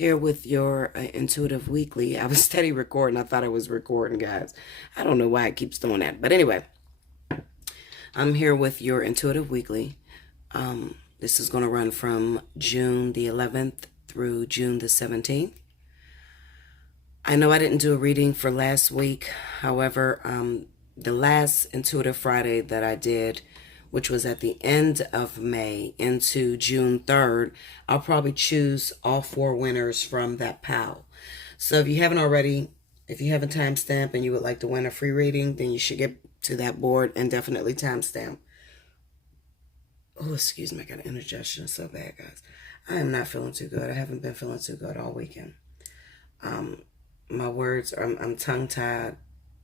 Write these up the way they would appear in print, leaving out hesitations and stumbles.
here with your Intuitive Weekly. I was steady recording. I thought I was recording, guys. I don't know why it keeps doing that. But anyway, I'm here with your Intuitive Weekly. This is going to run from June the 11th through June the 17th. I know I didn't do a reading for last week. However, the last Intuitive Friday that I did, which was at the end of May into June 3rd, I'll probably choose all 4 winners from that pile. So if you haven't already, if you have a timestamp and you would like to win a free reading, then you should get to that board and definitely timestamp. Oh, excuse me, I got an indigestion so bad, guys. I am not feeling too good. I haven't been feeling too good all weekend. My words, I'm tongue-tied.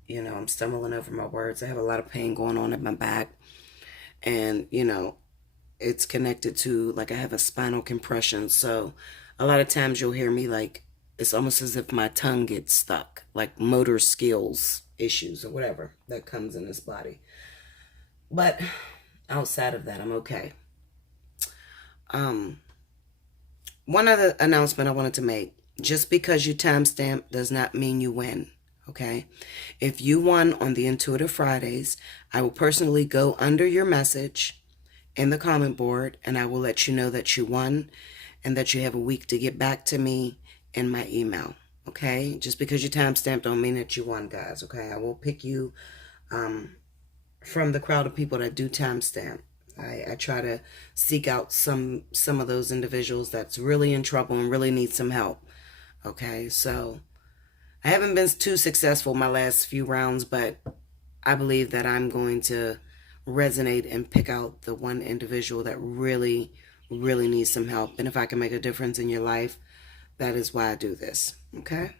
You know, I'm stumbling over my words. I have a lot of pain going on in my back. And, you know, it's connected to, like, I have a spinal compression. So a lot of times you'll hear me, like, it's almost as if my tongue gets stuck. Like motor skills issues or whatever that comes in this body. But outside of that, I'm okay. One other announcement I wanted to make. Just because you timestamp does not mean you win, okay? If you won on the Intuitive Fridays, I will personally go under your message in the comment board, and I will let you know that you won and that you have a week to get back to me in my email, okay? Just because you timestamp don't mean that you won, guys, okay? I will pick you from the crowd of people that do timestamp. I try to seek out some of those individuals that's really in trouble and really need some help. Okay, so I haven't been too successful my last few rounds, but I believe that I'm going to resonate and pick out the one individual that really, really needs some help. And if I can make a difference in your life, that is why I do this. Okay,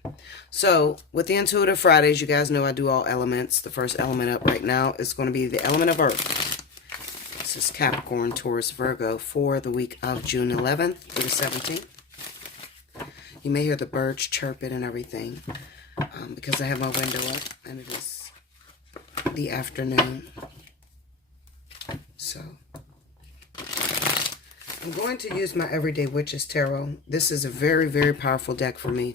so with the Intuitive Fridays, you guys know I do all elements. The first element up right now is going to be the element of Earth. This is Capricorn, Taurus, Virgo for the week of June 11th through the 17th. You may hear the birds chirping and everything because I have my window up and it is the afternoon. So I'm going to use my Everyday Witches Tarot. This is a very, very powerful deck for me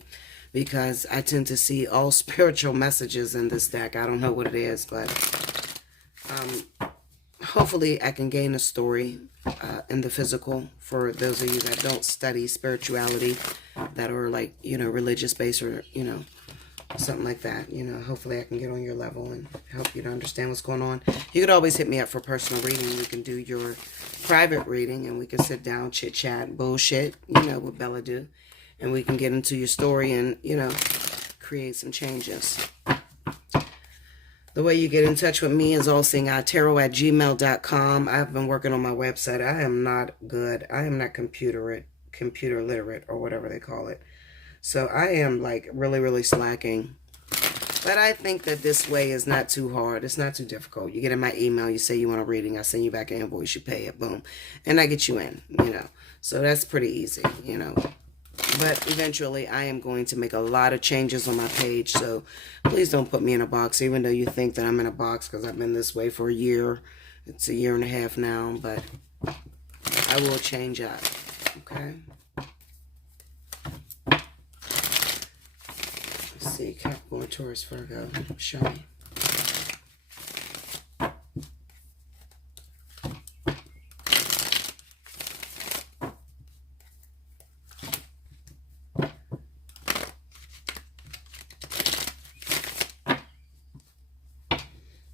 because I tend to see all spiritual messages in this deck. I don't know what it is, but hopefully I can gain a story in the physical for those of you that don't study spirituality, that are like, you know, religious based or, you know, something like that. You know, hopefully I can get on your level and help you to understand what's going on. You could always hit me up for personal reading. We can do your private reading and we can sit down, chit chat, bullshit, you know, what Bella do. And we can get into your story and, you know, create some changes. The way you get in touch with me is allseeingeyetarot@gmail.com. I've been working on my website. I am not good. I am not computer literate or whatever they call it. So I am like really, really slacking. But I think that this way is not too hard. It's not too difficult. You get in my email, you say you want a reading, I send you back an invoice, you pay it, boom. And I get you in, you know. So that's pretty easy, you know. But eventually, I am going to make a lot of changes on my page. So please don't put me in a box, even though you think that I'm in a box because I've been this way for a year. It's a year and a half now, but I will change up. Okay? Let's see. Capricorn, Taurus, Virgo. Show me.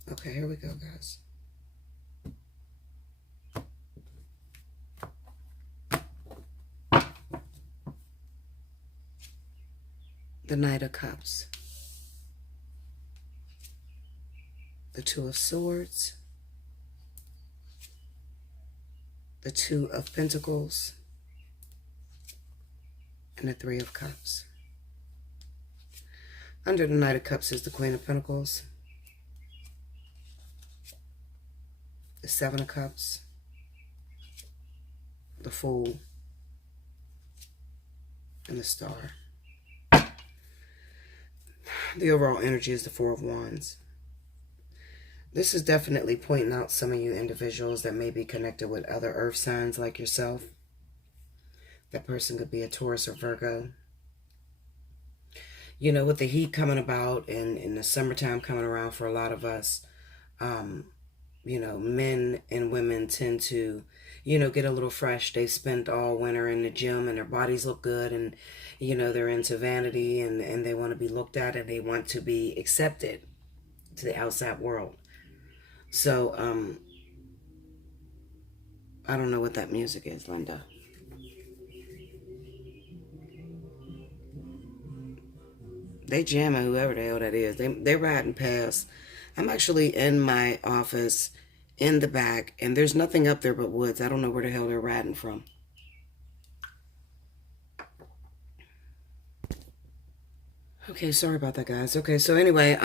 Okay, here we go, guys. The Knight of Cups. The Two of Swords. The Two of Pentacles. And the Three of Cups. Under the Knight of Cups is the Queen of Pentacles. The Seven of Cups, the Fool, and the Star. The overall energy is the Four of Wands. This is definitely pointing out some of you individuals that may be connected with other earth signs like yourself. That person could be a Taurus or Virgo. with the heat coming about and in the summertime coming around for a lot of us, um, men and women tend to, get a little fresh. They spent all winter in the gym and their bodies look good, and, they're into vanity, and they want to be looked at, and they want to be accepted to the outside world. So, I don't know what that music is, Linda. They jamming whoever the hell that is. They riding past. I'm actually in my office in the back, and there's nothing up there but woods. I don't know where the hell they're riding from. Okay, sorry about that, guys. Okay, so anyway,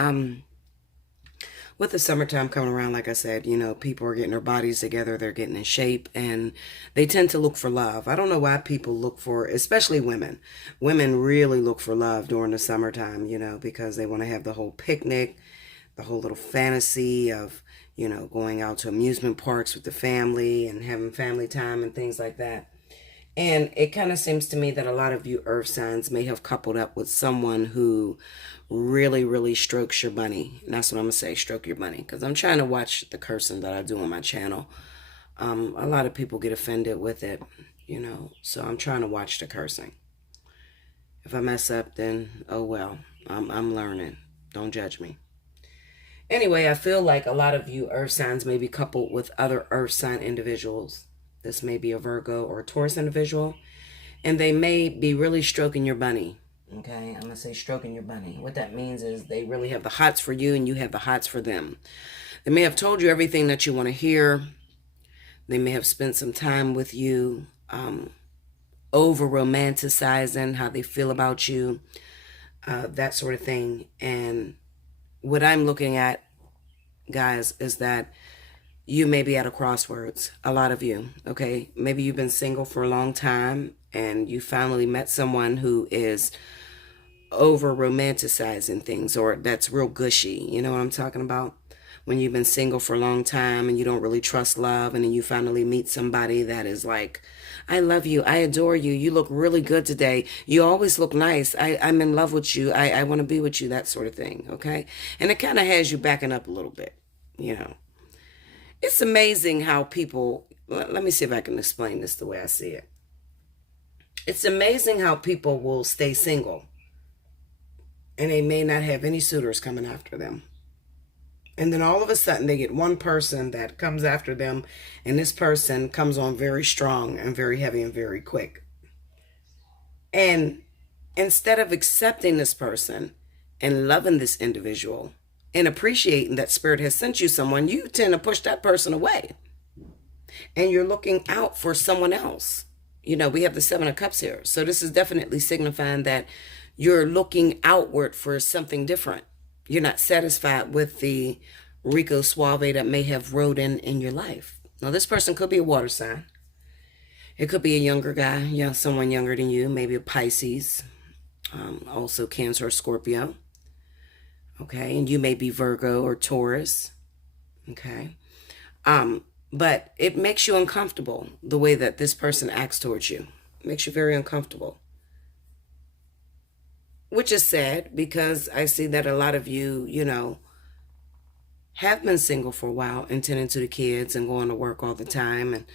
with the summertime coming around, like I said, people are getting their bodies together, they're getting in shape, and they tend to look for love. I don't know why people look for, especially women. Women really look for love during the summertime, because they want to have the whole picnic, the whole little fantasy of, going out to amusement parks with the family and having family time and things like that. And it kind of seems to me that a lot of you earth signs may have coupled up with someone who really, really strokes your bunny. And that's what I'm going to say, stroke your bunny. Because I'm trying to watch the cursing that I do on my channel. A lot of people get offended with it, so I'm trying to watch the cursing. If I mess up, then, oh well, I'm learning. Don't judge me. Anyway, I feel like a lot of you earth signs may be coupled with other earth sign individuals. This may be a Virgo or a Taurus individual, and they may be really stroking your bunny. Okay, I'm going to say stroking your bunny. What that means is they really have the hots for you and you have the hots for them. They may have told you everything that you want to hear. They may have spent some time with you, over romanticizing how they feel about you, that sort of thing. And what I'm looking at, guys, is that you may be at a crossroads, a lot of you, okay? Maybe you've been single for a long time and you finally met someone who is over romanticizing things, or that's real gushy. You know what I'm talking about? When you've been single for a long time and you don't really trust love, and then you finally meet somebody that is like, I love you, I adore you, you look really good today, you always look nice, I'm in love with you, I want to be with you, that sort of thing, okay? And it kind of has you backing up a little bit, It's amazing how people, let me see if I can explain this the way I see it. It's amazing how people will stay single and they may not have any suitors coming after them. And then all of a sudden they get one person that comes after them, and this person comes on very strong and very heavy and very quick. And instead of accepting this person and loving this individual and appreciating that spirit has sent you someone, you tend to push that person away. And you're looking out for someone else. We have the Seven of Cups here. So this is definitely signifying that you're looking outward for something different. You're not satisfied with the Rico Suave that may have rode in your life. Now, this person could be a water sign. It could be a younger guy, someone younger than you, maybe a Pisces, also Cancer or Scorpio. Okay, and you may be Virgo or Taurus. Okay. But it makes you uncomfortable the way that this person acts towards you. It makes you very uncomfortable. Which is sad, because I see that a lot of you, have been single for a while and tending to the kids and going to work all the time and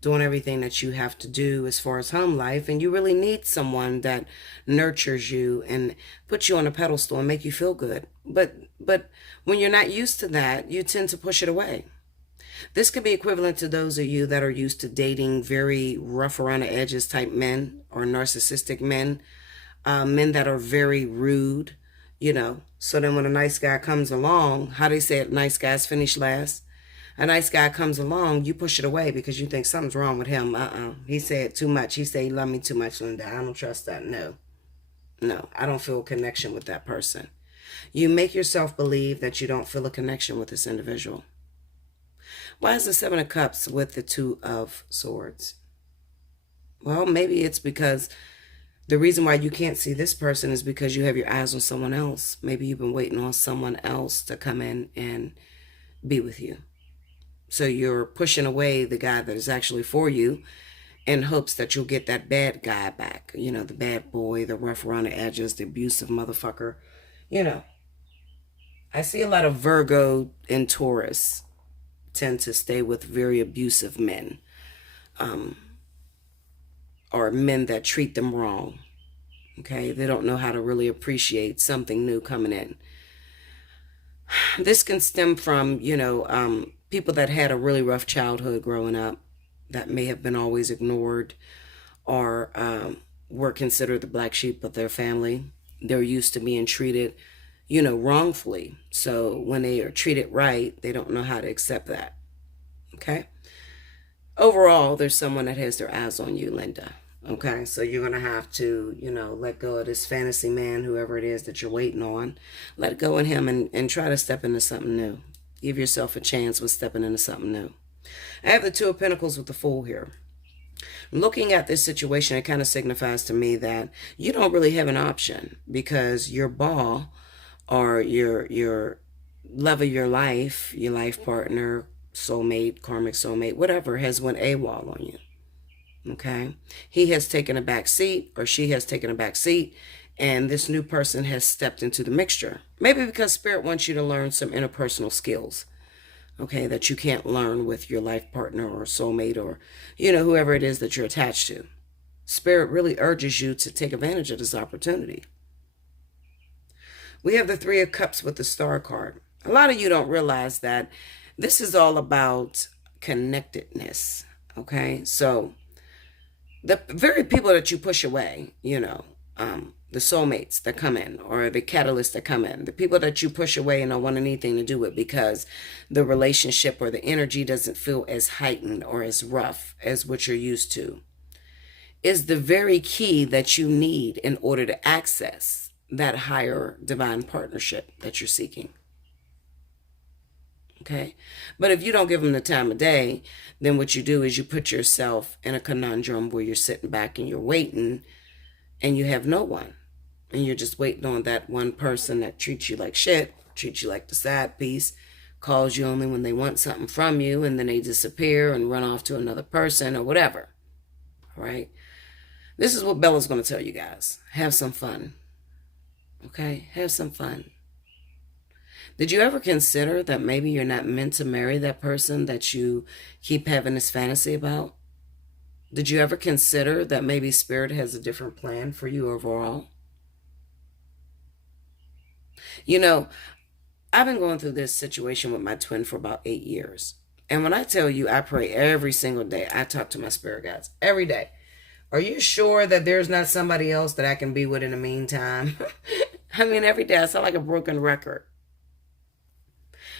doing everything that you have to do as far as home life. And you really need someone that nurtures you and puts you on a pedestal and make you feel good. But when you're not used to that, you tend to push it away. This could be equivalent to those of you that are used to dating very rough around the edges type men or narcissistic men, men that are very rude, So then when a nice guy comes along, how they say it, nice guys finish last. A nice guy comes along, you push it away because you think something's wrong with him. He said too much. He said he loved me too much, Linda. I don't trust that. No, I don't feel a connection with that person. You make yourself believe that you don't feel a connection with this individual. Why is the Seven of Cups with the Two of Swords? Well, maybe it's because the reason why you can't see this person is because you have your eyes on someone else. Maybe you've been waiting on someone else to come in and be with you. So you're pushing away the guy that is actually for you, in hopes that you'll get that bad guy back. You know, the bad boy, the rough around the edges, the abusive motherfucker. You know, I see a lot of Virgo and Taurus tend to stay with very abusive men, um, or men that treat them wrong. Okay, they don't know how to really appreciate something new coming in. This can stem from, people that had a really rough childhood growing up that may have been always ignored, or were considered the black sheep of their family. They're used to being treated, wrongfully. So when they are treated right, they don't know how to accept that. Okay. Overall, there's someone that has their eyes on you, Linda. Okay, so you're going to have to, let go of this fantasy man, whoever it is that you're waiting on. Let go of him and try to step into something new. Give yourself a chance with stepping into something new. I have the Two of Pentacles with the Fool here. Looking at this situation, it kind of signifies to me that you don't really have an option, because your ball, or your love of your life partner, soulmate, karmic soulmate, whatever, has went AWOL on you. Okay, he has taken a back seat, or she has taken a back seat, and this new person has stepped into the mixture. Maybe because Spirit wants you to learn some interpersonal skills, okay, that you can't learn with your life partner or soulmate, or, whoever it is that you're attached to. Spirit really urges you to take advantage of this opportunity. We have the Three of Cups with the Star card. A lot of you don't realize that this is all about connectedness, okay? So the very people that you push away, the soulmates that come in, or the catalysts that come in, the people that you push away and don't want anything to do with because the relationship or the energy doesn't feel as heightened or as rough as what you're used to, is the very key that you need in order to access that higher divine partnership that you're seeking. Okay. But if you don't give them the time of day, then what you do is you put yourself in a conundrum where you're sitting back and you're waiting, and you have no one. And you're just waiting on that one person that treats you like shit, treats you like the side piece, calls you only when they want something from you, and then they disappear and run off to another person or whatever. All right. This is what Bella's going to tell you guys. Have some fun. Okay. Have some fun. Did you ever consider that maybe you're not meant to marry that person that you keep having this fantasy about? Did you ever consider that maybe Spirit has a different plan for you overall? I've been going through this situation with my twin for about 8 years. And when I tell you, I pray every single day. I talk to my spirit guides every day. Are you sure that there's not somebody else that I can be with in the meantime? I mean, every day I sound like a broken record.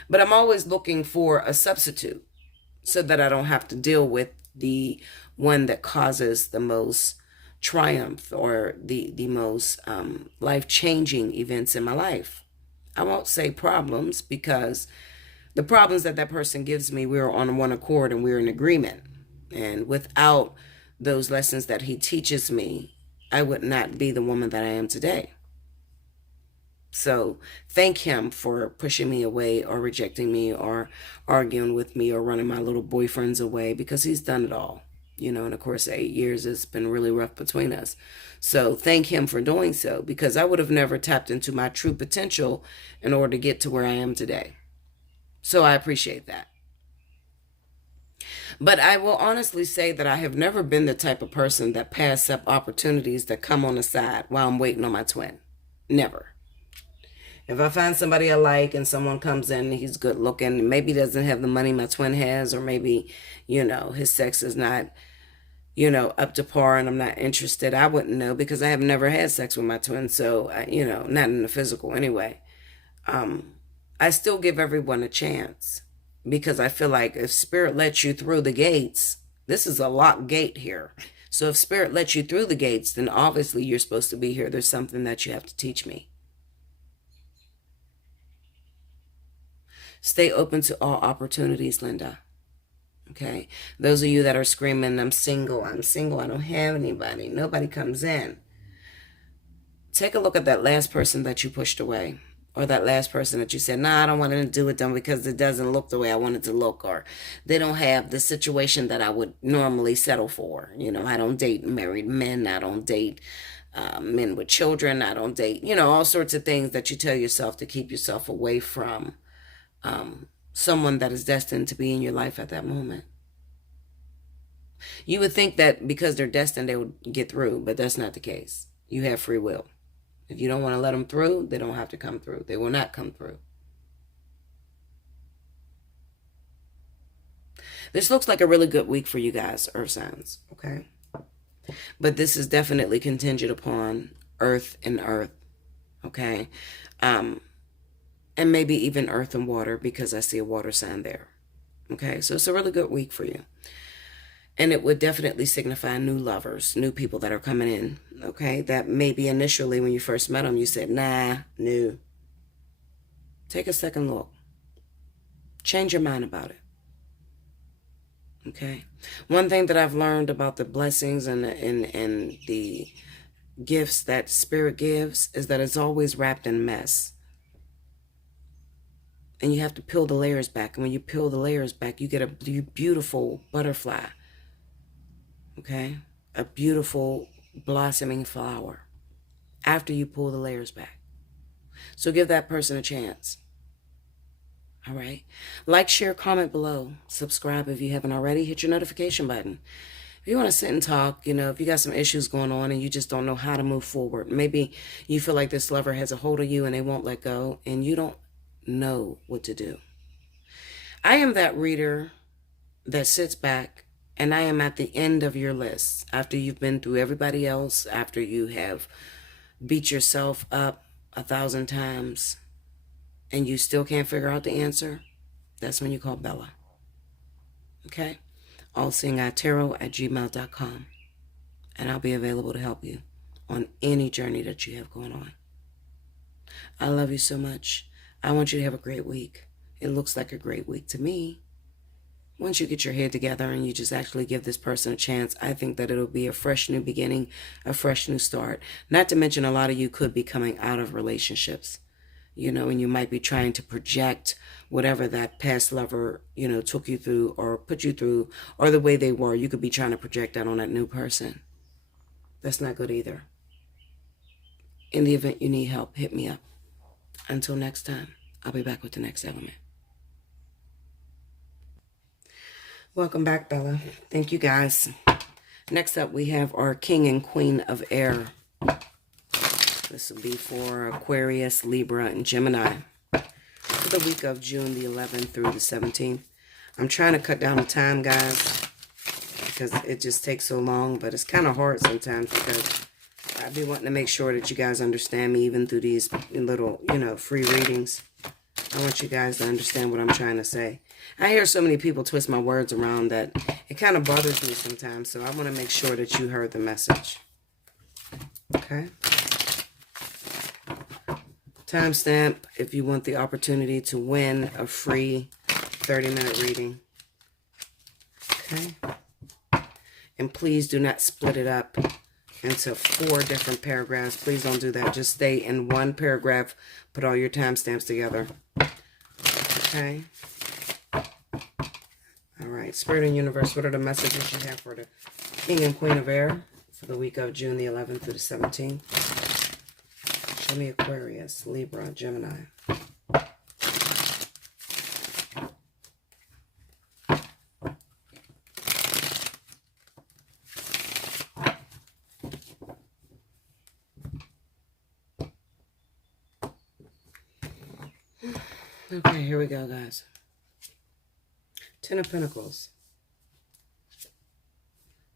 But I'm always looking for a substitute so that I don't have to deal with the one that causes the most triumph or the most life-changing events in my life. I won't say problems, because the problems that person gives me, we're on one accord and we're in agreement. And without those lessons that he teaches me, I would not be the woman that I am today. So thank him for pushing me away or rejecting me or arguing with me or running my little boyfriends away, because he's done it all. And of course, 8 years has been really rough between us. So thank him for doing so, because I would have never tapped into my true potential in order to get to where I am today. So I appreciate that. But I will honestly say that I have never been the type of person that pass up opportunities that come on the side while I'm waiting on my twin. Never. If I find somebody I like and someone comes in, he's good looking, maybe doesn't have the money my twin has, or maybe, his sex is not, up to par and I'm not interested, I wouldn't know, because I have never had sex with my twin. So, not in the physical anyway. I still give everyone a chance, because I feel like if Spirit lets you through the gates, this is a locked gate here. So if Spirit lets you through the gates, then obviously you're supposed to be here. There's something that you have to teach me. Stay open to all opportunities, Linda. Okay? Those of you that are screaming, I'm single, I don't have anybody, nobody comes in. Take a look at that last person that you pushed away, Or that last person that you said, nah, I don't want to do it them because it doesn't look the way I want it to look, or they don't have the situation that I would normally settle for. I don't date married men. I don't date men with children. I don't date, all sorts of things that you tell yourself to keep yourself away from someone that is destined to be in your life at that moment. You would think that because they're destined, they would get through, but that's not the case. You have free will. If you don't want to let them through, they don't have to come through. They will not come through. This looks like a really good week for you guys, Earth signs, okay? But this is definitely contingent upon Earth and Earth, okay? And maybe even Earth and Water, because I see a water sign there, okay? So it's a really good week for you. And it would definitely signify new lovers, new people that are coming in, okay? That maybe initially when you first met them, you said, nah, no. Take a second look. Change your mind about it, okay? One thing that I've learned about the blessings and the gifts that Spirit gives is that it's always wrapped in mess. And you have to peel the layers back. And when you peel the layers back, you get a beautiful butterfly. Okay? A beautiful blossoming flower after you pull the layers back. So give that person a chance. All right? Like, share, comment below. Subscribe if you haven't already. Hit your notification button. If you want to sit and talk, if you got some issues going on and you just don't know how to move forward. Maybe you feel like this lover has a hold of you and they won't let go and you don't know what to do. I am that reader that sits back, and I am at the end of your list. After you've been through everybody else, after you have beat yourself up 1,000 times, and you still can't figure out the answer, that's when you call Bella. Okay? Allseeingeyetarot@gmail.com. And I'll be available to help you on any journey that you have going on. I love you so much. I want you to have a great week. It looks like a great week to me. Once you get your head together and you just actually give this person a chance, I think that it'll be a fresh new beginning, a fresh new start. Not to mention a lot of you could be coming out of relationships, and you might be trying to project whatever that past lover, took you through or put you through or the way they were. You could be trying to project that on that new person. That's not good either. In the event you need help, hit me up. Until next time, I'll be back with the next element. Welcome back, Bella. Thank you, guys. Next up, we have our King and Queen of Air. This will be for Aquarius, Libra, and Gemini for the week of June the 11th through the 17th. I'm trying to cut down the time, guys, because it just takes so long, but it's kind of hard sometimes because I'd be wanting to make sure that you guys understand me even through these little, free readings. I want you guys to understand what I'm trying to say. I hear so many people twist my words around that it kind of bothers me sometimes, so I want to make sure that you heard the message. Okay? Timestamp if you want the opportunity to win a free 30-minute reading. Okay? And please do not split it up into 4 different paragraphs. Please don't do that. Just stay in one paragraph. Put all your timestamps together. Okay? All right. Spirit and Universe, what are the messages you have for the King and Queen of Air for the week of June the 11th through the 17th? Show me Aquarius, Libra, Gemini. Okay, here we go, guys. 10 of Pentacles.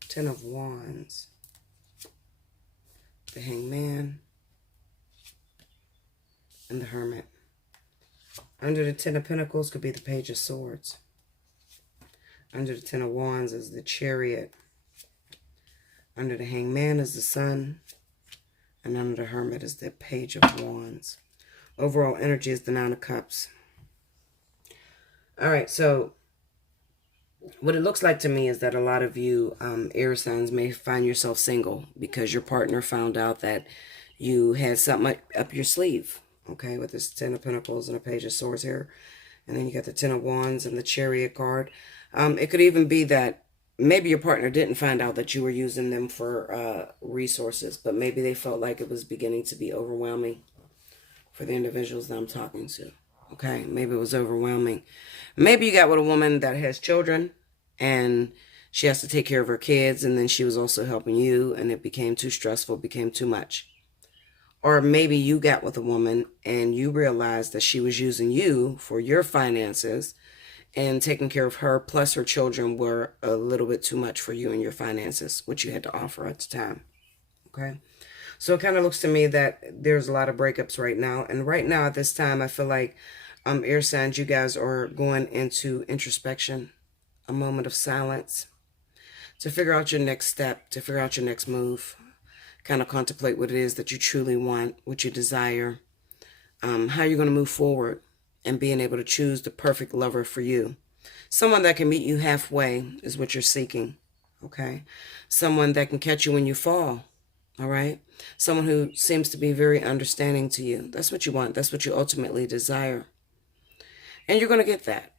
10 of Wands. The Hangman. And the Hermit. Under the 10 of Pentacles could be the Page of Swords. Under the 10 of Wands is the Chariot. Under the Hangman is the Sun. And under the Hermit is the Page of Wands. Overall energy is the 9 of Cups. All right, so what it looks like to me is that a lot of you air signs may find yourself single because your partner found out that you had something up your sleeve, okay, with this Ten of Pentacles and a Page of Swords here. And then you got the Ten of Wands and the Chariot card. It could even be that maybe your partner didn't find out that you were using them for resources, but maybe they felt like it was beginning to be overwhelming for the individuals that I'm talking to. Okay, maybe it was overwhelming. Maybe you got with a woman that has children and she has to take care of her kids, and then she was also helping you, and it became too stressful, became too much. Or maybe you got with a woman and you realized that she was using you for your finances, and taking care of her plus her children were a little bit too much for you and your finances, which you had to offer at the time. Okay. So it kind of looks to me that there's a lot of breakups right now. And right now at this time, I feel like air signs, you guys are going into introspection, a moment of silence to figure out your next step, to figure out your next move, kind of contemplate what it is that you truly want, what you desire, how you're going to move forward, and being able to choose the perfect lover for you. Someone that can meet you halfway is what you're seeking, okay? Someone that can catch you when you fall, all right? Someone who seems to be very understanding to you. That's what you want. That's what you ultimately desire. And you're going to get that.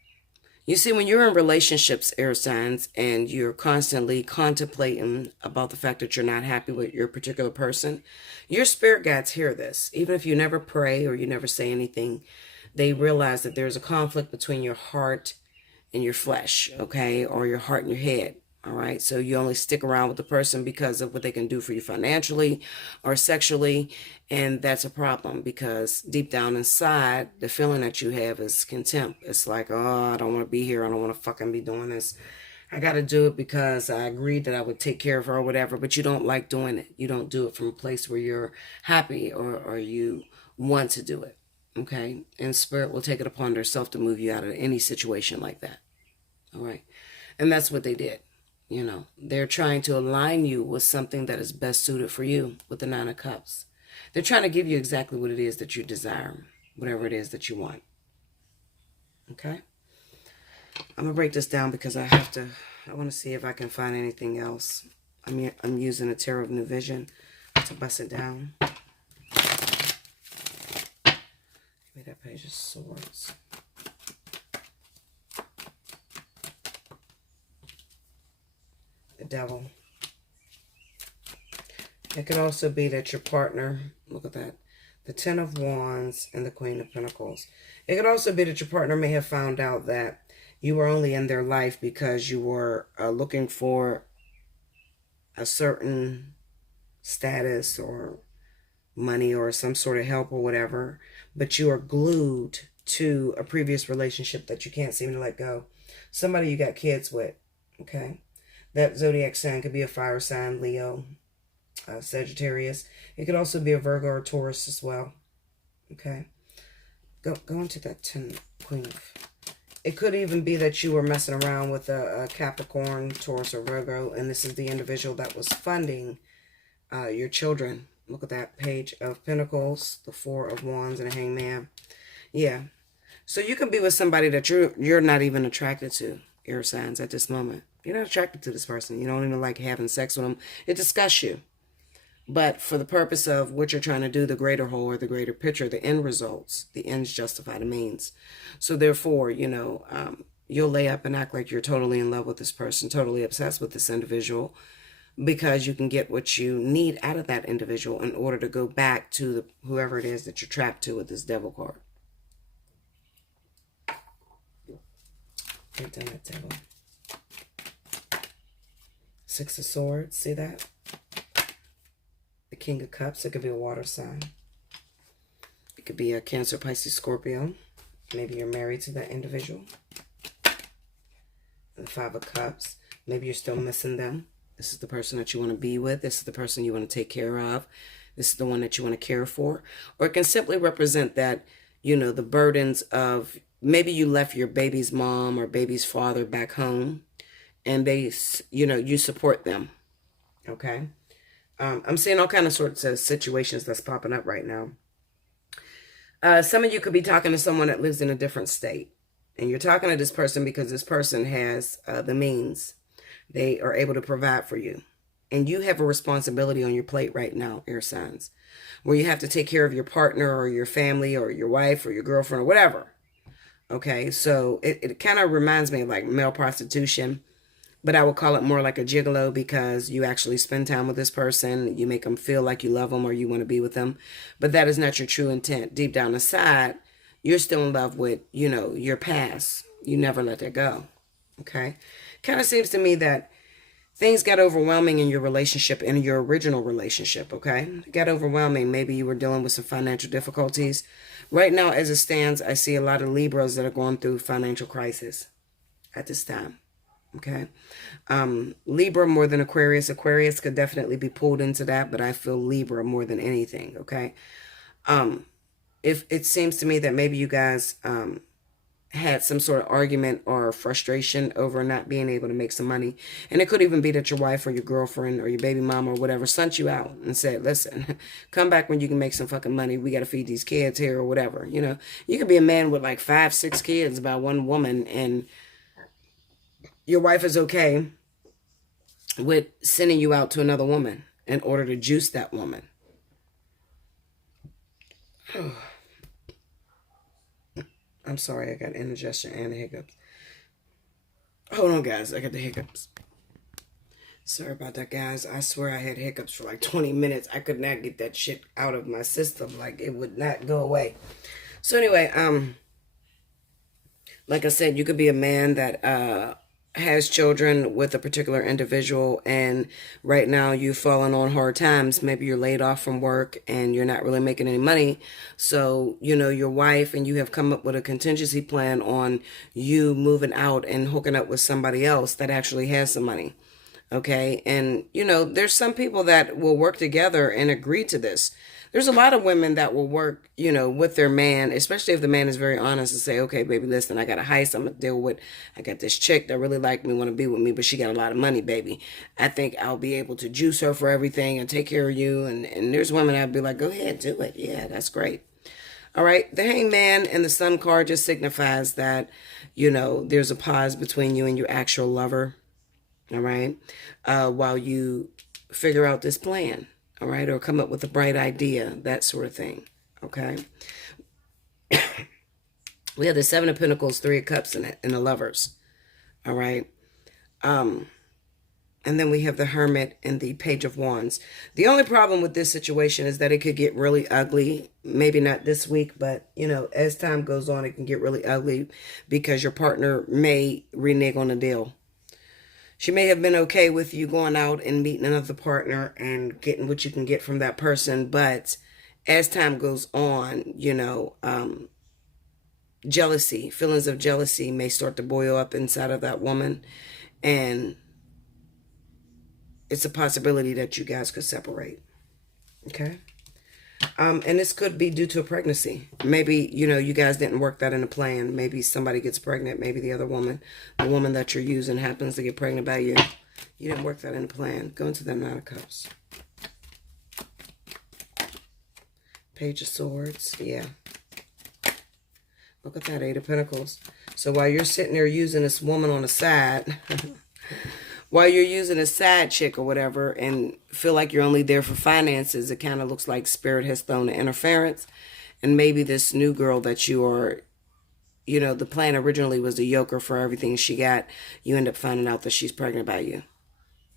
You see, when you're in relationships, air signs, and you're constantly contemplating about the fact that you're not happy with your particular person, your spirit guides hear this. Even if you never pray or you never say anything, they realize that there's a conflict between your heart and your flesh, okay, or your heart and your head. All right, so you only stick around with the person because of what they can do for you financially or sexually, and that's a problem because deep down inside, the feeling that you have is contempt. It's like, oh, I don't want to be here. I don't want to fucking be doing this. I got to do it because I agreed that I would take care of her or whatever, but you don't like doing it. You don't do it from a place where you're happy or you want to do it, okay? And Spirit will take it upon herself to move you out of any situation like that, all right? And that's what they did. You know, they're trying to align you with something that is best suited for you with the Nine of Cups. They're trying to give you exactly what it is that you desire, whatever it is that you want. Okay? I'm going to break this down because I want to see if I can find anything else. I'm using a Tarot of New Vision to bust it down. Give me that Page of Swords. The Devil. It could also be that your partner, look at that, the Ten of Wands and the Queen of Pentacles. It could also be that your partner may have found out that you were only in their life because you were looking for a certain status or money or some sort of help or whatever, but you are glued to a previous relationship that you can't seem to let go. Somebody you got kids with, okay? That zodiac sign could be a fire sign, Leo, Sagittarius. It could also be a Virgo or Taurus as well. Okay. Go into that Queen of. It could even be that you were messing around with a Capricorn, Taurus, or Virgo, and this is the individual that was funding your children. Look at that Page of Pentacles, the Four of Wands, and a Hangman. Yeah. So you can be with somebody that you're not even attracted to, air signs, at this moment. You're not attracted to this person. You don't even like having sex with them. It disgusts you. But for the purpose of what you're trying to do, the greater whole or the greater picture, the end results, the ends justify the means. So therefore, you know, you'll lay up and act like you're totally in love with this person, totally obsessed with this individual, because you can get what you need out of that individual in order to go back to whoever it is that you're trapped to with this Devil card. Break down that Devil. Six of Swords, see that? The King of Cups, it could be a water sign. It could be a Cancer, Pisces, Scorpio. Maybe you're married to that individual. And the Five of Cups, maybe you're still missing them. This is the person that you want to be with. This is the person you want to take care of. This is the one that you want to care for. Or it can simply represent that, you know, the burdens of, maybe you left your baby's mom or baby's father back home, and they, you know, you support them, okay? I'm seeing all kind of sorts of situations that's popping up right now. Some of you could be talking to someone that lives in a different state, and you're talking to this person because this person has the means. They are able to provide for you, And you have a responsibility on your plate right now, air signs, where you have to take care of your partner or your family or your wife or your girlfriend or whatever. Okay, so it kind of reminds me of like male prostitution, but I would call it more like a gigolo because you actually spend time with this person. You make them feel like you love them or you want to be with them. But that is not your true intent. Deep down inside, you're still in love with, your past. You never let that go. Okay? Kind of seems to me that things got overwhelming in your relationship, in your original relationship, okay? It got overwhelming. Maybe you were dealing with some financial difficulties. Right now, as it stands, I see a lot of Libras that are going through financial crisis at this time. Okay. Libra more than Aquarius. Aquarius could definitely be pulled into that, but I feel Libra more than anything. Okay. If it seems to me that maybe you guys had some sort of argument or frustration over not being able to make some money. And it could even be that your wife or your girlfriend or your baby mama or whatever sent you out and said, listen, come back when you can make some fucking money. We got to feed these kids here or whatever. You could be a man with like 5, 6 kids by one woman, and your wife is okay with sending you out to another woman in order to juice that woman. I'm sorry, I got indigestion and the hiccups. Hold on, guys, I got the hiccups. Sorry about that, guys. I swear I had hiccups for like 20 minutes. I could not get that shit out of my system. Like, it would not go away. So anyway, like I said, you could be a man that has children with a particular individual, and right now you've fallen on hard times. Maybe you're laid off from work and you're not really making any money. So, your wife and you have come up with a contingency plan on you moving out and hooking up with somebody else that actually has some money. Okay. And, there's some people that will work together and agree to this. There's a lot of women that will work, with their man, especially if the man is very honest and say, okay, baby, listen, I got a heist I'm going to deal with. I got this chick that really like me, want to be with me, but she got a lot of money, baby. I think I'll be able to juice her for everything and take care of you. And there's women that'd be like, go ahead, do it. Yeah, that's great. All right. The Hangman and the Sun card just signifies that, there's a pause between you and your actual lover. All right. While you figure out this plan. All right. Or come up with a bright idea, that sort of thing. Okay. We have the Seven of Pentacles, Three of Cups in it, and the Lovers. All right. And then we have the Hermit and the Page of Wands. The only problem with this situation is that it could get really ugly. Maybe not this week, but, as time goes on, it can get really ugly because your partner may renege on a deal. She may have been okay with you going out and meeting another partner and getting what you can get from that person. But as time goes on, jealousy, feelings of jealousy may start to boil up inside of that woman. And it's a possibility that you guys could separate. Okay. And this could be due to a pregnancy. Maybe, you guys didn't work that in a plan. Maybe somebody gets pregnant. Maybe the other woman, the woman that you're using, happens to get pregnant by you. You didn't work that in a plan. Go into the Nine of Cups. Page of Swords. Yeah. Look at that, Eight of Pentacles. So while you're sitting there using this woman on the side... While you're using a side chick or whatever and feel like you're only there for finances, it kind of looks like Spirit has thrown an interference. And maybe this new girl that you are, the plan originally was to yoke her for everything she got. You end up finding out that she's pregnant by you.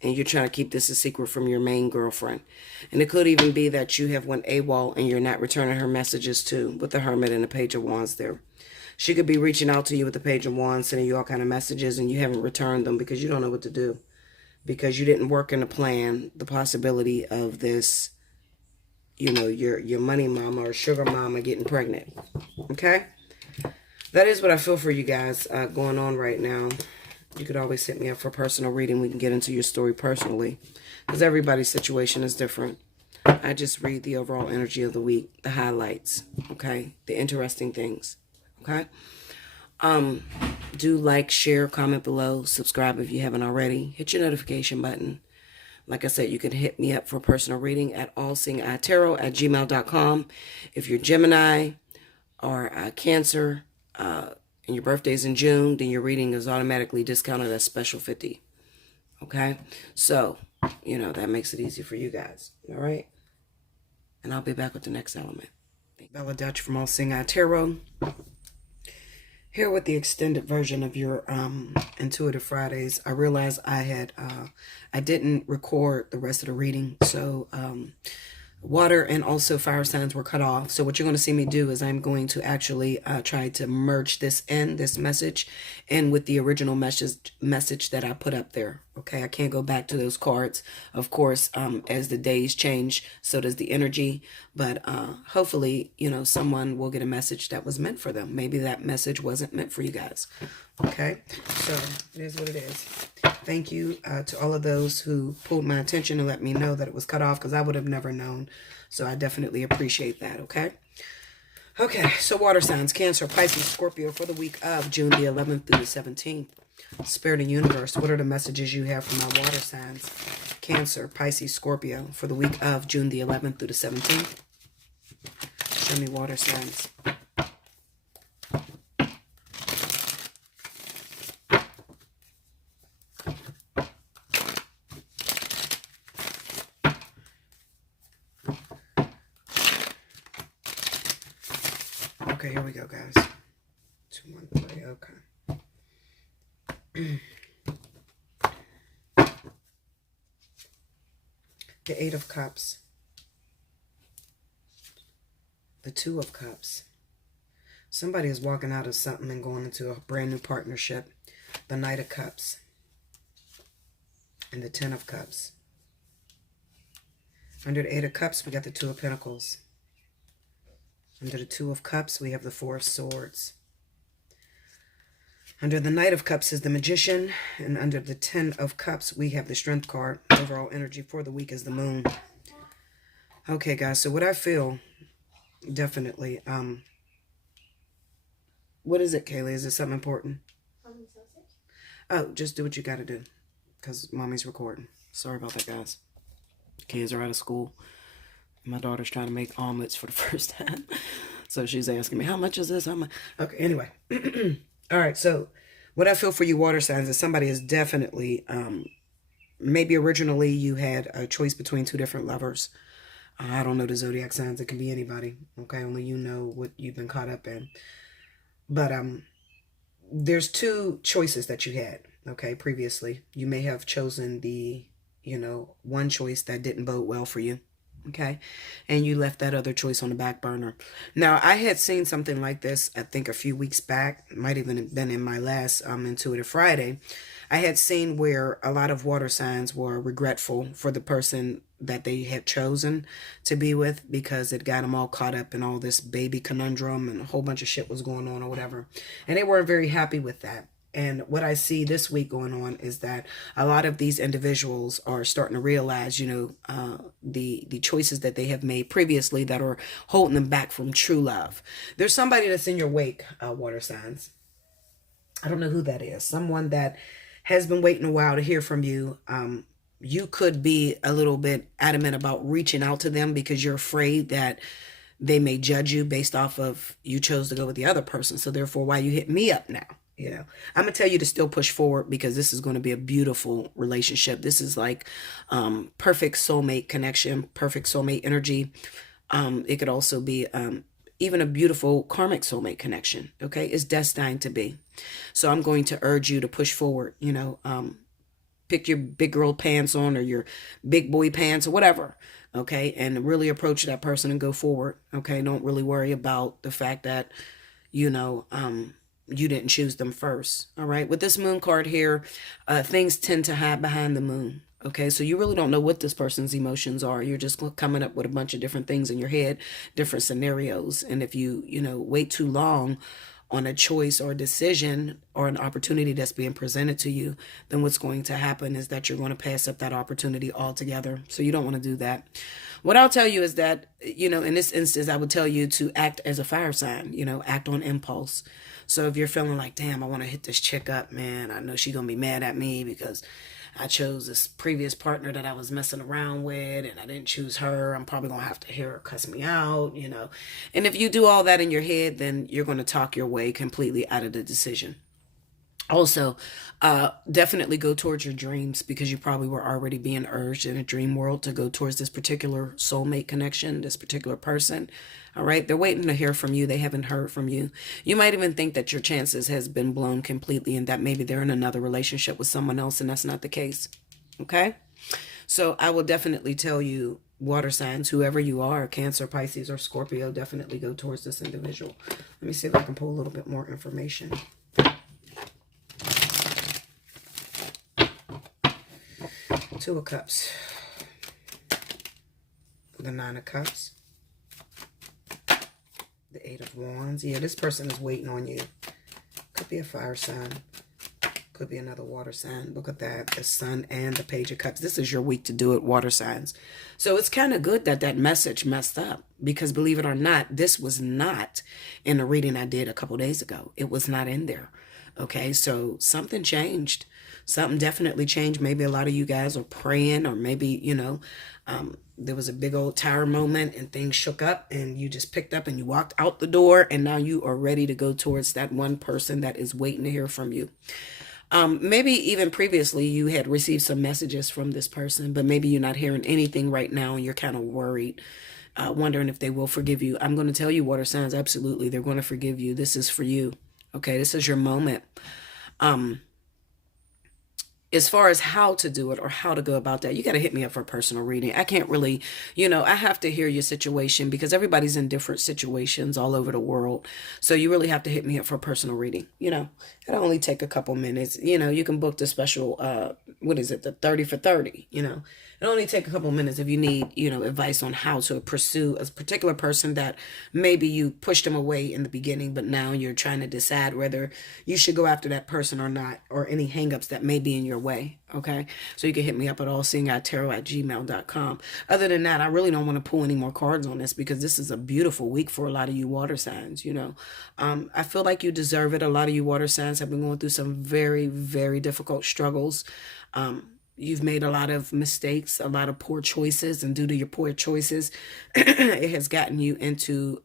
And you're trying to keep this a secret from your main girlfriend. And it could even be that you have went AWOL and you're not returning her messages too, with the Hermit and the Page of Wands there. She could be reaching out to you with the Page of Wands, sending you all kind of messages, and you haven't returned them because you don't know what to do. Because you didn't work in a plan, the possibility of this, your money mama or sugar mama getting pregnant. Okay? That is what I feel for you guys going on right now. You could always hit me up for a personal reading. We can get into your story personally. Because everybody's situation is different. I just read the overall energy of the week, the highlights, okay? The interesting things, okay? Do like, share, comment below, subscribe if you haven't already. Hit your notification button. Like I said, you can hit me up for a personal reading at allseeingeyetarot@gmail.com. If you're Gemini or Cancer and your birthday's in June, then your reading is automatically discounted at special 50. Okay? So, that makes it easy for you guys. All right? And I'll be back with the next element. Bella Dutch from Allseeingeyetarot. Here with the extended version of your Intuitive Fridays. I realized I didn't record the rest of the reading, so water and also fire signs were cut off. So what you're going to see me do is I'm going to actually try to merge this message in with the original message that I put up there. Okay, I can't go back to those cards. Of course, as the days change, so does the energy. But hopefully, someone will get a message that was meant for them. Maybe that message wasn't meant for you guys. Okay, so it is what it is. Thank you to all of those who pulled my attention and let me know that it was cut off, because I would have never known. So I definitely appreciate that, okay? Okay, so water signs, Cancer, Pisces, Scorpio for the week of June the 11th through the 17th. Spirit and universe, what are the messages you have for my water signs? Cancer, Pisces, Scorpio for the week of June the 11th through the 17th. Show me water signs. Okay, here we go, guys. 2, 1, 3, okay. The 8 of Cups. The 2 of Cups. Somebody is walking out of something and going into a brand new partnership. The Knight of Cups. And the 10 of Cups. Under the 8 of Cups, we got the 2 of Pentacles. Under the 2 of Cups, we have the 4 of Swords. Under the Knight of Cups is the Magician. And under the 10 of Cups, we have the Strength card. Overall energy for the week is the Moon. Okay, guys, so what I feel, definitely, what is it, Kaylee? Is it something important? Oh, just do what you got to do, because Mommy's recording. Sorry about that, guys. Kids are out of school. My daughter's trying to make omelets for the first time. So she's asking me, how much is this? Okay, anyway. All right, so what I feel for you water signs is somebody is definitely, maybe originally you had a choice between 2 different lovers. I don't know the zodiac signs. It can be anybody. Okay, only you know what you've been caught up in. But there's 2 choices that you had, okay, previously. You may have chosen the, one choice that didn't bode well for you. Okay, and you left that other choice on the back burner. Now, I had seen something like this, I think a few weeks back. It might even have been in my last Intuitive Friday. I had seen where a lot of water signs were regretful for the person that they had chosen to be with, because it got them all caught up in all this baby conundrum and a whole bunch of shit was going on or whatever. And they weren't very happy with that. And what I see this week going on is that a lot of these individuals are starting to realize, the choices that they have made previously that are holding them back from true love. There's somebody that's in your wake, water signs. I don't know who that is. Someone that has been waiting a while to hear from you. You could be a little bit adamant about reaching out to them because you're afraid that they may judge you based off of you chose to go with the other person. So therefore, why you hit me up now? I'm going to tell you to still push forward, because this is going to be a beautiful relationship. This is like perfect soulmate connection, perfect soulmate energy. It could also be even a beautiful karmic soulmate connection. Okay, it's destined to be. So I'm going to urge you to push forward. Pick your big girl pants on or your big boy pants or whatever. Okay, and really approach that person and go forward. Okay, don't really worry about the fact that you didn't choose them first. All right. With this moon card here, things tend to hide behind the moon. Okay. So you really don't know what this person's emotions are. You're just coming up with a bunch of different things in your head, different scenarios. And if you, wait too long on a choice or a decision or an opportunity that's being presented to you, then what's going to happen is that you're going to pass up that opportunity altogether. So you don't want to do that. What I'll tell you is that, in this instance, I would tell you to act as a fire sign, act on impulse. So if you're feeling like, damn, I want to hit this chick up, man, I know she's going to be mad at me because I chose this previous partner that I was messing around with and I didn't choose her. I'm probably going to have to hear her cuss me out, And if you do all that in your head, then you're going to talk your way completely out of the decision. Also, definitely go towards your dreams, because you probably were already being urged in a dream world to go towards this particular soulmate connection, this particular person. All right. They're waiting to hear from you. They haven't heard from you. You might even think that your chances has been blown completely and that maybe they're in another relationship with someone else, and that's not the case. Okay. So I will definitely tell you, water signs, whoever you are, Cancer, Pisces, or Scorpio, definitely go towards this individual. Let me see if I can pull a little bit more information. Two of Cups, the Nine of Cups, the Eight of Wands. Yeah, this person is waiting on you. Could be a fire sign. Could be another water sign. Look at that. The Sun and the Page of Cups. This is your week to do it, water signs. So it's kind of good that that message messed up, because believe it or not, this was not in the reading I did a couple days ago. It was not in there. Okay, so something changed. Something definitely changed. Maybe a lot of you guys are praying, or maybe, there was a big old tower moment and things shook up and you just picked up and you walked out the door, and now you are ready to go towards that one person that is waiting to hear from you. Maybe even previously you had received some messages from this person, but maybe you're not hearing anything right now and you're kind of worried, wondering if they will forgive you. I'm going to tell you, water signs, absolutely, they're going to forgive you. This is for you. Okay, this is your moment. As far as how to do it or how to go about that, you got to hit me up for a personal reading. I can't really, I have to hear your situation, because everybody's in different situations all over the world. So you really have to hit me up for a personal reading. It'll only take a couple minutes. You can book the special, what is it, the 30 for 30, It'll only take a couple minutes if you need, advice on how to pursue a particular person that maybe you pushed them away in the beginning, but now you're trying to decide whether you should go after that person or not, or any hangups that may be in your way. Okay. So you can hit me up at allseeingeyetarot@gmail.com. Other than that, I really don't want to pull any more cards on this, because this is a beautiful week for a lot of you water signs. I feel like you deserve it. A lot of you water signs have been going through some very, very difficult struggles. You've made a lot of mistakes, a lot of poor choices, and due to your poor choices, it has gotten you into,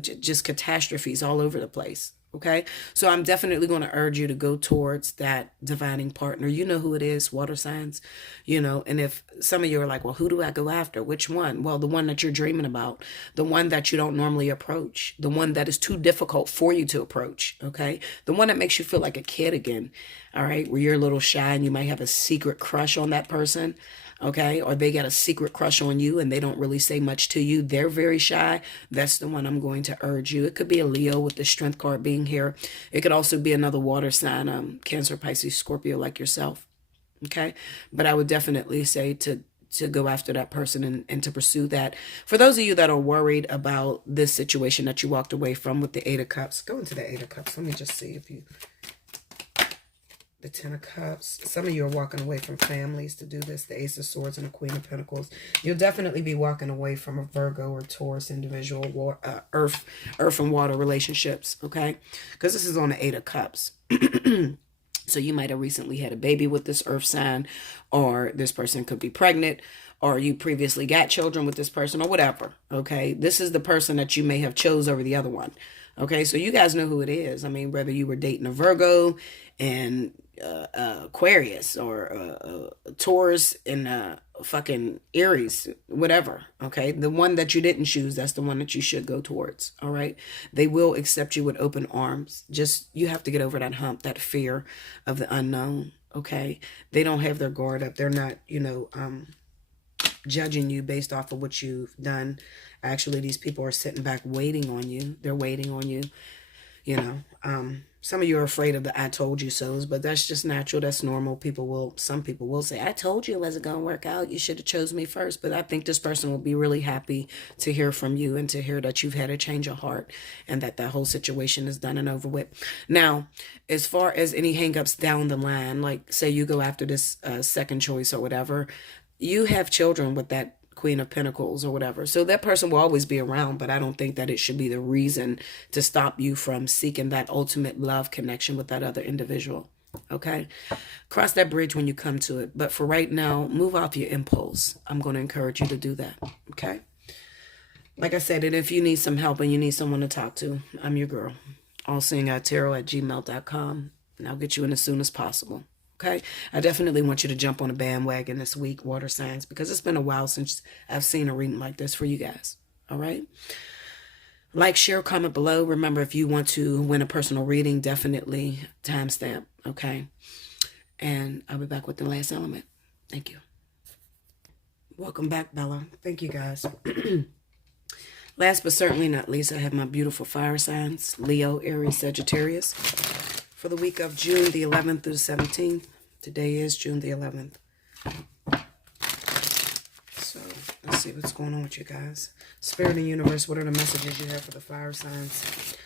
just catastrophes all over the place. Okay. So I'm definitely going to urge you to go towards that divining partner. You know who it is, water signs, and if some of you are like, well, who do I go after? Which one? Well, the one that you're dreaming about, the one that you don't normally approach, the one that is too difficult for you to approach. Okay. The one that makes you feel like a kid again. All right. Where you're a little shy and you might have a secret crush on that person. Okay, or they got a secret crush on you and they don't really say much to you. They're very shy. That's the one I'm going to urge you. It could be a Leo with the Strength card being here. It could also be another water sign, Cancer, Pisces, Scorpio, like yourself. Okay, but I would definitely say to go after that person and to pursue that. For those of you that are worried about this situation that you walked away from with the Eight of Cups, go into the Eight of Cups. Let me just see if you... The Ten of Cups. Some of you are walking away from families to do this. The Ace of Swords and the Queen of Pentacles. You'll definitely be walking away from a Virgo or Taurus individual, earth and water relationships, okay? Because this is on the Eight of Cups. So you might have recently had a baby with this earth sign, or this person could be pregnant, or you previously got children with this person, or whatever, okay? This is the person that you may have chose over the other one, okay? So you guys know who it is. I mean, whether you were dating a Virgo and Aquarius, or Taurus and fucking Aries, whatever, okay? The one that you didn't choose, that's the one that you should go towards, all right? They will accept you with open arms. Just, you have to get over that hump, that fear of the unknown, okay? They don't have their guard up. They're not, judging you based off of what you've done. Actually, these people are sitting back waiting on you. They're waiting on you. Some of you are afraid of the I told you so's, but that's just natural. That's normal. Some people will say, I told you it wasn't going to work out. You should have chose me first. But I think this person will be really happy to hear from you and to hear that you've had a change of heart and that whole situation is done and over with. Now, as far as any hangups down the line, like say you go after this second choice or whatever, you have children with that Queen of Pentacles or whatever. So that person will always be around, but I don't think that it should be the reason to stop you from seeking that ultimate love connection with that other individual. Okay? Cross that bridge when you come to it. But for right now, move off your impulse. I'm going to encourage you to do that. Okay? Like I said, and if you need some help and you need someone to talk to, I'm your girl. Allseeingeyetarot@gmail.com. And I'll get you in as soon as possible. Okay? I definitely want you to jump on a bandwagon this week, water signs, because it's been a while since I've seen a reading like this for you guys. All right? Like, share, comment below. Remember, if you want to win a personal reading, definitely timestamp. Okay? And I'll be back with the last element. Thank you. Welcome back, Bella. Thank you, guys. Last but certainly not least, I have my beautiful fire signs, Leo, Aries, Sagittarius, for the week of June the 11th through the 17th. Today is June the 11th. So let's see what's going on with you guys. Spirit and universe, what are the messages you have for the fire signs?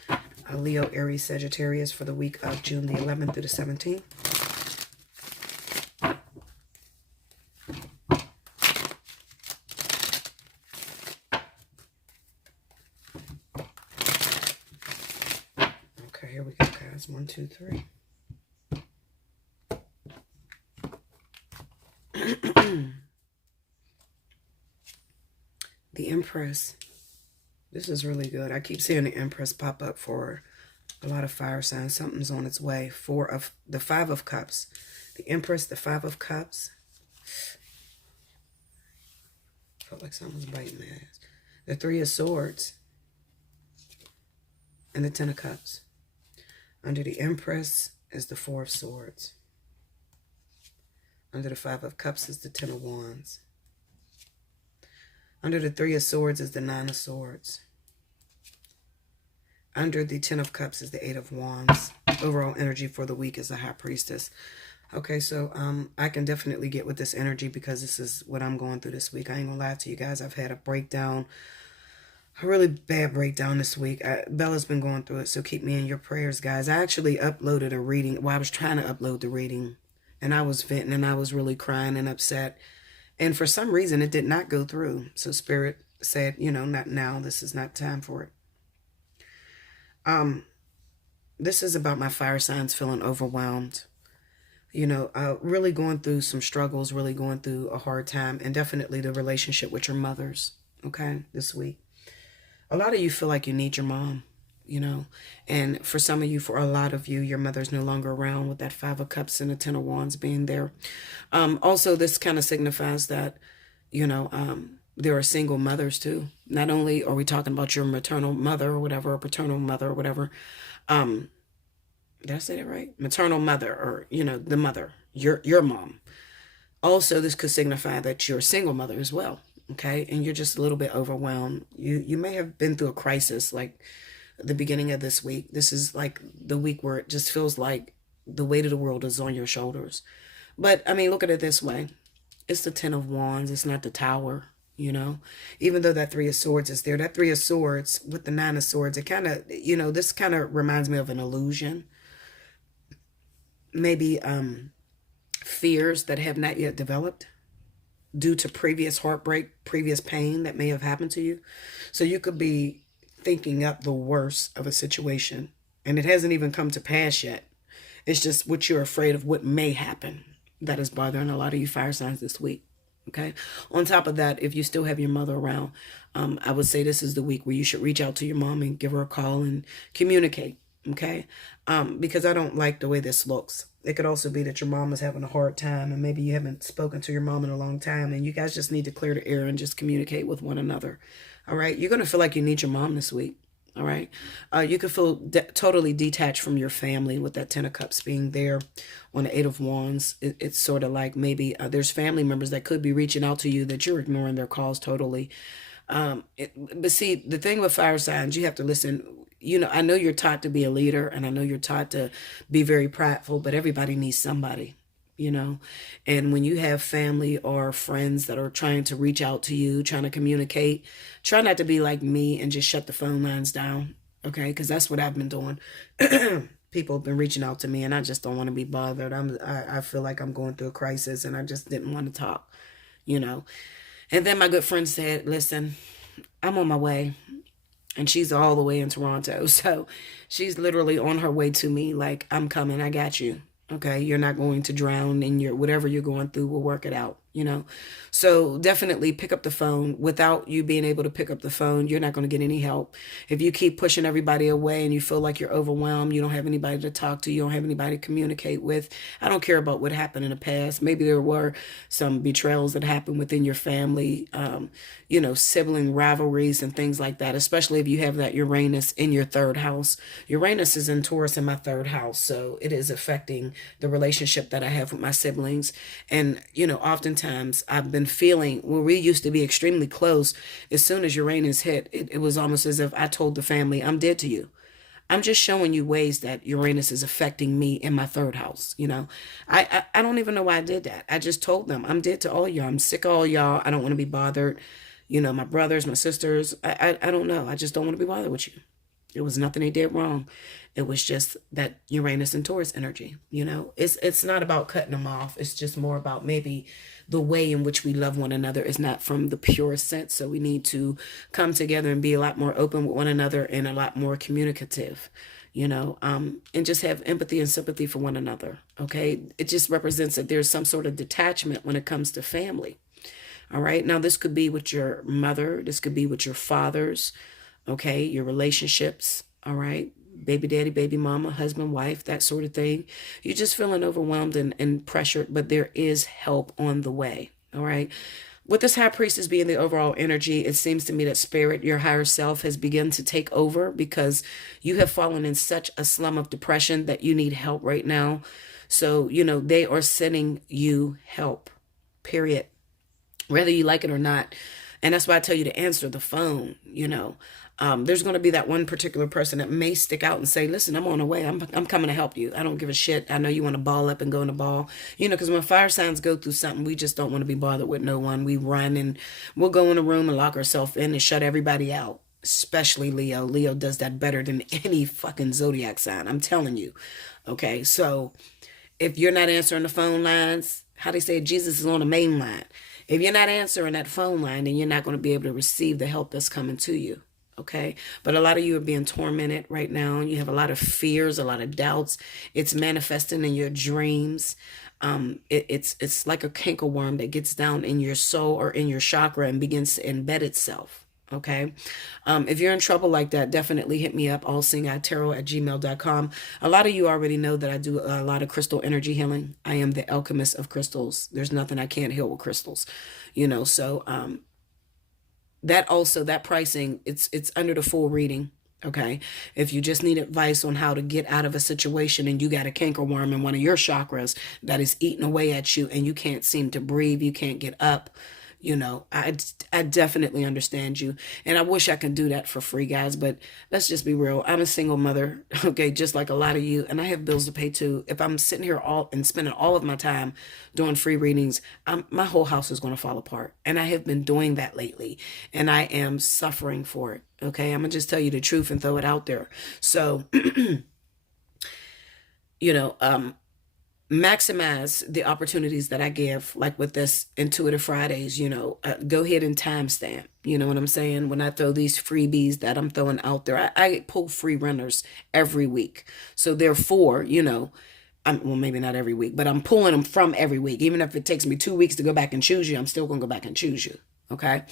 Leo, Aries, Sagittarius for the week of June the 11th through the 17th. Here we go, guys. 1, 2, 3. The Empress. This is really good. I keep seeing the Empress pop up for a lot of fire signs. Something's on its way. The 5 of Cups. The Empress, the 5 of Cups. Felt like someone's biting my ass. The 3 of Swords. And the 10 of Cups. Under the Empress is the 4 of Swords. Under the 5 of Cups is the 10 of Wands. Under the 3 of Swords is the 9 of Swords. Under the 10 of Cups is the 8 of Wands. Overall energy for the week is the High Priestess. Okay, so I can definitely get with this energy because this is what I'm going through this week. I ain't gonna lie to you guys. I've had a breakdown. A really bad breakdown this week. Bella's been going through it, so keep me in your prayers, guys. I actually uploaded a reading. Well, I was trying to upload the reading, and I was venting, and I was really crying and upset. And for some reason, it did not go through. So Spirit said, you know, not now. This is not time for it. This is about my fire signs feeling overwhelmed. You know, really going through some struggles, really going through a hard time, and definitely the relationship with your mothers, okay, this week. A lot of you feel like you need your mom, you know, and for some of you, for a lot of you, your mother's no longer around with that 5 of Cups and the 10 of Wands being there. Also, this kind of signifies that, you know, there are single mothers too. Not only are we talking about your maternal mother or whatever, or paternal mother or whatever. Did I say that right? Maternal mother, or, you know, the mother, your mom. Also, this could signify that you're a single mother as well. Okay, and you're just a little bit overwhelmed. You may have been through a crisis, like the beginning of this week. This is like the week where it just feels like the weight of the world is on your shoulders. But, I mean, look at it this way. It's the 10 of Wands. It's not the Tower, you know. Even though that 3 of Swords is there, that 3 of Swords with the 9 of Swords, it kind of, you know, this kind of reminds me of an illusion. Maybe fears that have not yet developed due to previous heartbreak, previous pain that may have happened to you. So you could be thinking up the worst of a situation, and it hasn't even come to pass yet. It's just what you're afraid of, what may happen, that is bothering a lot of you fire signs this week. Okay. On top of that, if you still have your mother around, I would say this is the week where you should reach out to your mom and give her a call and communicate. Okay. Because I don't like the way this looks. It could also be that your mom is having a hard time, and maybe you haven't spoken to your mom in a long time, and you guys just need to clear the air and just communicate with one another. All right. You're going to feel like you need your mom this week. All right. You could feel totally detached from your family with that 10 of Cups being there on the 8 of Wands. It's sort of like maybe there's family members that could be reaching out to you that you're ignoring their calls totally. But see, the thing with fire signs, you have to listen. You know, I know you're taught to be a leader, and I know you're taught to be very prideful, but everybody needs somebody, you know. And when you have family or friends that are trying to reach out to you, trying to communicate, try not to be like me and just shut the phone lines down, okay? Because that's what I've been doing. People have been reaching out to me, and I just don't want to be bothered. I feel like I'm going through a crisis, and I just didn't want to talk, you know. And then my good friend said, listen, I'm on my way. And she's all the way in Toronto. So she's literally on her way to me like, I'm coming. I got you. Okay. You're not going to drown in your, whatever you're going through. We'll work it out. you know. So definitely pick up the phone. Without you being able to pick up the phone, you're not going to get any help. If you keep pushing everybody away and you feel like you're overwhelmed, you don't have anybody to talk to, you don't have anybody to communicate with. I don't care about what happened in the past. Maybe there were some betrayals that happened within your family, sibling rivalries and things like that, especially if you have that Uranus in your third house. Uranus is in Taurus in my third house, so it is affecting the relationship that I have with my siblings. And, oftentimes I've been feeling where we used to be extremely close. As soon as Uranus hit, it was almost as if I told the family, I'm dead to you. I'm just showing you ways that Uranus is affecting me in my third house. I don't even know why I did that. I just told them I'm dead to all y'all. I'm sick of all y'all. I don't want to be bothered. My brothers, my sisters. I don't know. I just don't want to be bothered with you. It was nothing they did wrong. It was just that Uranus and Taurus energy. It's not about cutting them off. It's just more about maybe the way in which we love one another is not from the purest sense. So we need to come together and be a lot more open with one another and a lot more communicative, and just have empathy and sympathy for one another. Okay. It just represents that there's some sort of detachment when it comes to family. All right. Now, this could be with your mother. This could be with your fathers. Okay. Your relationships. All right. Baby daddy, baby mama, husband, wife, that sort of thing. You're just feeling overwhelmed and pressured, but there is help on the way. All right. With this high priestess being the overall energy, it seems to me that spirit, your higher self, has begun to take over because you have fallen in such a slum of depression that you need help right now. So, they are sending you help, period, whether you like it or not. And that's why I tell you to answer the phone. There's going to be that one particular person that may stick out and say, listen, I'm on the way. I'm coming to help you. I don't give a shit. I know you want to ball up and go in the ball, because when fire signs go through something, we just don't want to be bothered with no one. We run and we'll go in a room and lock ourselves in and shut everybody out, especially Leo. Leo does that better than any fucking zodiac sign. I'm telling you. Okay. So if you're not answering the phone lines, how they say Jesus is on the main line. If you're not answering that phone line, then you're not going to be able to receive the help that's coming to you. Okay. But a lot of you are being tormented right now. You have a lot of fears, a lot of doubts. It's manifesting in your dreams. It's like a cankerworm that gets down in your soul or in your chakra and begins to embed itself. Okay. If you're in trouble like that, definitely hit me up, allseeingeyetarot@gmail.com. A lot of you already know that I do a lot of crystal energy healing. I am the alchemist of crystals. There's nothing I can't heal with crystals, so, that pricing, it's under the full reading. Okay. If you just need advice on how to get out of a situation and you got a cankerworm in one of your chakras that is eating away at you and you can't seem to breathe, you can't get up, I definitely understand you. And I wish I could do that for free, guys, but let's just be real. I'm a single mother, okay, just like a lot of you, and I have bills to pay too. If I'm sitting here spending all of my time doing free readings, my whole house is going to fall apart. And I have been doing that lately, and I am suffering for it. Okay, I'm going to just tell you the truth and throw it out there. So, maximize the opportunities that I give, like with this Intuitive Fridays, go ahead and timestamp. You know what I'm saying? When I throw these freebies that I'm throwing out there, I pull free runners every week. So therefore, well, maybe not every week, but I'm pulling them from every week. Even if it takes me 2 weeks to go back and choose you, I'm still going to go back and choose you. Okay.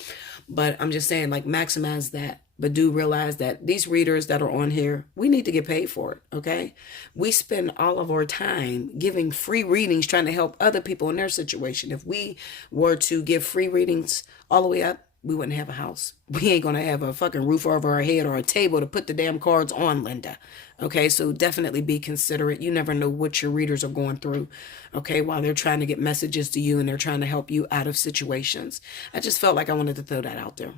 But I'm just saying, like, maximize that. But do realize that these readers that are on here, we need to get paid for it. Okay. We spend all of our time giving free readings, trying to help other people in their situation. If we were to give free readings all the way up, we wouldn't have a house. We ain't going to have a fucking roof over our head or a table to put the damn cards on, Linda. Okay. So definitely be considerate. You never know what your readers are going through. Okay. While they're trying to get messages to you and they're trying to help you out of situations. I just felt like I wanted to throw that out there.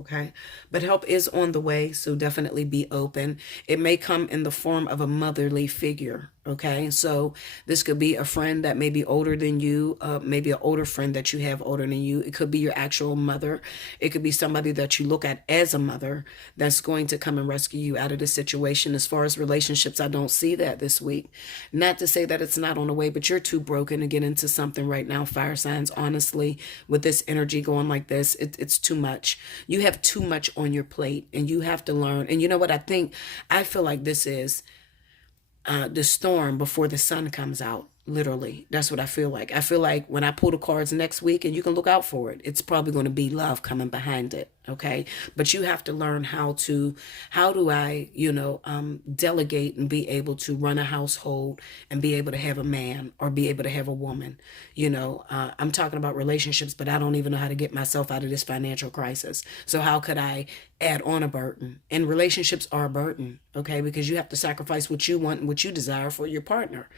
Okay. But help is on the way. So definitely be open. It may come in the form of a motherly figure. Okay. So this could be a friend that may be older than you, maybe an older friend that you have older than you. It could be your actual mother. It could be somebody that you look at as a mother that's going to come and rescue you out of the situation. As far as relationships, I don't see that this week. Not to say that it's not on the way, but you're too broken to get into something right now. Fire signs, honestly, with this energy going like this, it's too much. You have too much on your plate and you have to learn. And you know what I feel like this is the storm before the sun comes out. Literally, that's what I feel like. I feel like when I pull the cards next week, and you can look out for it, it's probably going to be love coming behind it. Okay. But you have to learn how do I, delegate and be able to run a household and be able to have a man or be able to have a woman. I'm talking about relationships, but I don't even know how to get myself out of this financial crisis. So how could I add on a burden? And relationships are a burden. Okay. Because you have to sacrifice what you want and what you desire for your partner.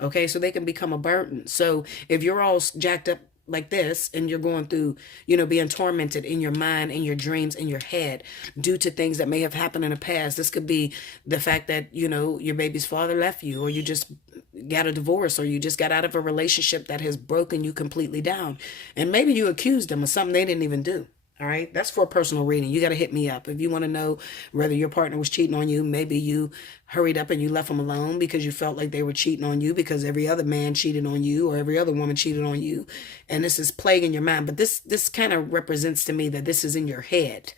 Okay, so they can become a burden. So if you're all jacked up like this and you're going through, being tormented in your mind, in your dreams, in your head due to things that may have happened in the past. This could be the fact that, your baby's father left you, or you just got a divorce, or you just got out of a relationship that has broken you completely down. And maybe you accused them of something they didn't even do. All right. That's for a personal reading. You got to hit me up. If you want to know whether your partner was cheating on you, maybe you hurried up and you left them alone because you felt like they were cheating on you because every other man cheated on you or every other woman cheated on you. And this is plaguing your mind. But this kind of represents to me that this is in your head.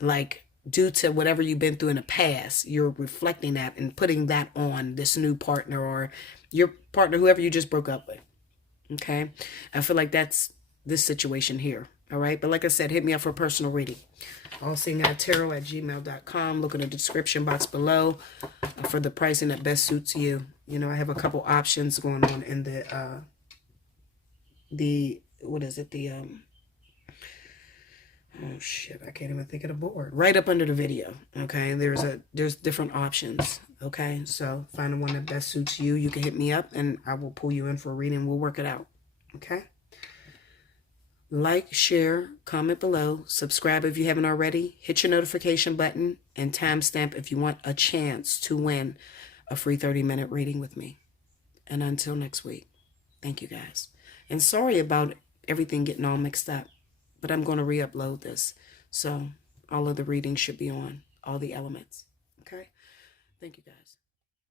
Like, due to whatever you've been through in the past, you're reflecting that and putting that on this new partner or your partner, whoever you just broke up with. Okay. I feel like that's this situation here. All right. But like I said, hit me up for a personal reading. Allseeingeyetarot@gmail.com. Look in the description box below for the pricing that best suits you. I have a couple options going on in what is it? Oh shit, I can't even think of the board. Right up under the video. Okay. There's different options. Okay. So find the one that best suits you. You can hit me up and I will pull you in for a reading. We'll work it out. Okay. Like, share, comment below, subscribe if you haven't already, hit your notification button, and timestamp if you want a chance to win a free 30-minute reading with me. And until next week, thank you guys. And sorry about everything getting all mixed up, but I'm going to re-upload this. So all of the readings should be on, all the elements. Okay? Thank you guys.